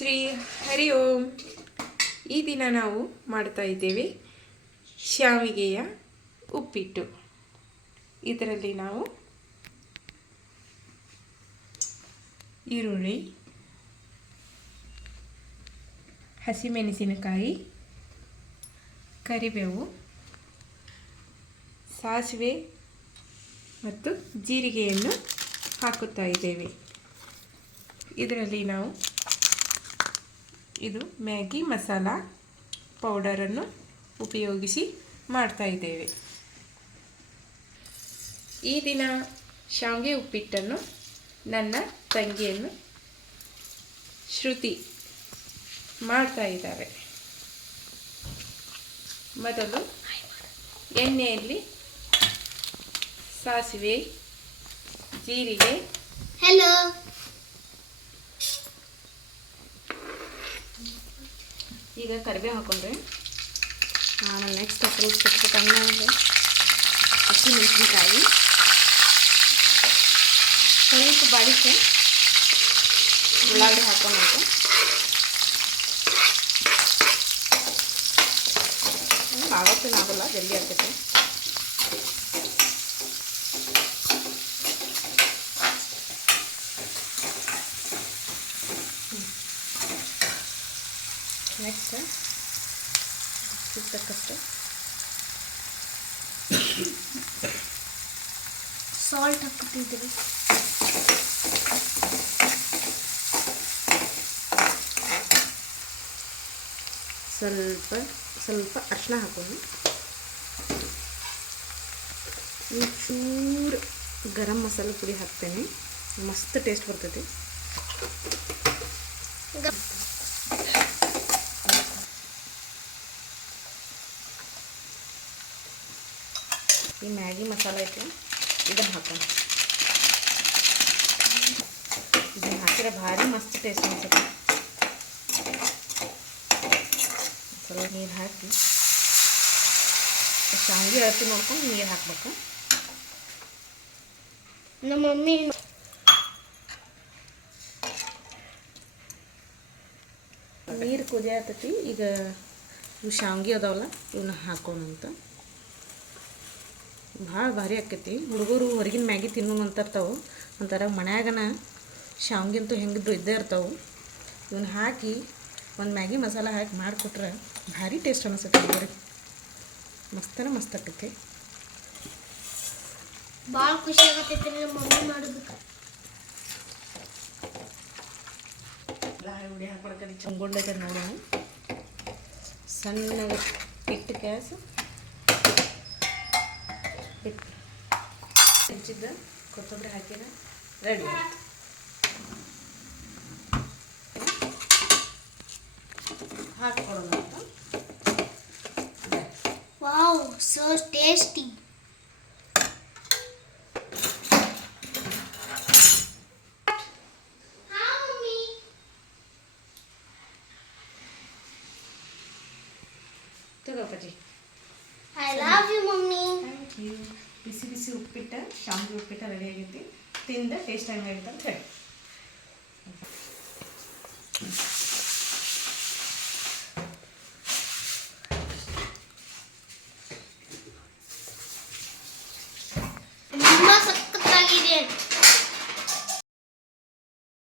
ಶ್ರೀ ಹರಿ ಓಂ. ಈ ದಿನ ನಾವು ಮಾಡ್ತಾ ಇದ್ದೇವೆ ಶಾವಿಗೆಯ ಉಪ್ಪಿಟ್ಟು. ಇದರಲ್ಲಿ ನಾವು ಈರುಳ್ಳಿ, ಹಸಿಮೆಣಸಿನಕಾಯಿ, ಕರಿಬೇವು, ಸಾಸಿವೆ ಮತ್ತು ಜೀರಿಗೆಯನ್ನು ಹಾಕುತ್ತಾ ಇದ್ದೇವೆ. ಇದರಲ್ಲಿ ನಾವು ಇದು ಮ್ಯಾಗಿ ಮಸಾಲ ಪೌಡರನ್ನು ಉಪಯೋಗಿಸಿ ಮಾಡ್ತಾ ಇದ್ದೇವೆ. ಈ ದಿನ ಶಾವಿಗೆ ಉಪ್ಪಿಟ್ಟನ್ನು ನನ್ನ ತಂಗಿಯನ್ನು ಶ್ರುತಿ ಮಾಡ್ತಾ ಇದ್ದಾರೆ. ಮೊದಲು ಎಣ್ಣೆಯಲ್ಲಿ ಸಾಸಿವೆ, ಜೀರಿಗೆ, ಈಗ ಕರಿಬೇವು ಹಾಕೊಂಡ್ರೆ ಆಮೇಲೆ ನೆಕ್ಸ್ಟ್ ಸ್ವಲ್ಪ ಕಣ್ಣಾಗ ಹಸಿಮೆಣಸಿನಕಾಯಿ, ಸ್ವಲ್ಪ ಬಾಡಿಕೆ ಉಳ್ಳಾಗಡ್ಡಿ ಹಾಕೊಂಡ್ರೆ ಆವತ್ತೇನು ಆಗೋಲ್ಲ, ಜಲ್ದಿ ಆಗ್ತೈತೆ. ನೆಕ್ಸ್ಟ್ ತಕ್ಕಷ್ಟು ಸಾಲ್ಟ್ ಹಾಕ್ತಿದ್ದೀವಿ. ಸ್ವಲ್ಪ ಅರಿಶಿನ ಹಾಕೋದು. ಚೂರು ಗರಂ ಮಸಾಲೆ ಪುಡಿ ಹಾಕ್ತೇನೆ, ಮಸ್ತ್ ಟೇಸ್ಟ್ ಬರ್ತೈತಿ. ಈ ಮ್ಯಾಗಿ ಮಸಾಲ ಐತೆ, ಇದನ್ನು ಹಾಕೋಣ. ಇದನ್ನು ಹಾಕಿದ್ರೆ ಭಾರಿ ಮಸ್ತ್ ಟೇಸ್ಟ್ ಅನ್ಸುತ್ತೆ. ಸ್ವಲ್ಪ ನೀರು ಹಾಕಿ ಶಾವಿಗೆ ಅಳತಿ ನೋಡ್ಕೊಂಡು ನೀರು ಹಾಕ್ಬೇಕು. ನಮ್ಮ ಮಮ್ಮಿ ನೀರು ಕುದಿಯತೈತಿ. ಈಗ ಇವು ಶಾವಿಗೆ ಅದಾವಲ್ಲ ಇವನ್ನ ಹಾಕೋಣಂತ. ಭಾಳ ಭಾರಿ ಆಕೈತಿ. ಹುಡುಗರು ಹೊರಗಿನ ಮ್ಯಾಗಿ ತಿನ್ನೋಣ ಅಂತ ಇರ್ತಾವೆ, ಒಂಥರ ಮನ್ಯಾಗನ ಶಾವಿಗೆ ಅಂತೂ ಹೆಂಗಿದ್ರು ಇದ್ದೇ ಇರ್ತಾವೆ. ಇವನ್ನ ಹಾಕಿ ಒಂದು ಮ್ಯಾಗಿ ಮಸಾಲ ಹಾಕಿ ಮಾಡಿಕೊಟ್ರೆ ಭಾರಿ ಟೇಸ್ಟ್ ಅನಿಸುತ್ತೆ. ಹುಡುಗರಿಗೆ ಮಸ್ತ್ ಆಕೈತಿ. ಭಾಳ ಖುಷಿ ಆಗತ್ತೈತಿ ನಮ್ಮ ಮಮ್ಮಿ ಮಾಡೋದಕ್ಕೆ. ಹುಡಿ ಹಾಕ್ಬಿಡ್ತಾರೆ ಚಂಗೊಂಡೈತೆ ನೋಡೋಣ. ಸಣ್ಣಗೆ ಇಟ್ಟು ಗ್ಯಾಸ್ ಹೆಚ್ಚಿದ್ದ ಕೊತ್ತಂಬರಿ ಹಾಕಿನ ರೆಡಿ ಆಯ್ತು. ಹಾಕ್ಕೊಡೋಣ ಅಂತ. Wow, so tasty. ತಗೋಪಜ್ಜಿ. I love you mummy. Thank you. ಬಿಸಿ ಬಿಸಿ ಉಪ್ಪಿಟ್ಟು ಶಾವಿಗೆ ಉಪ್ಪಿಟ್ಟು ರೆಡಿ ಆಗೈತಿ. ತಿಂದ ಟೇಸ್ಟ್ ಹೆಂಗಾಗಿತ್ತು ಅಂತ ಹೇಳಿ.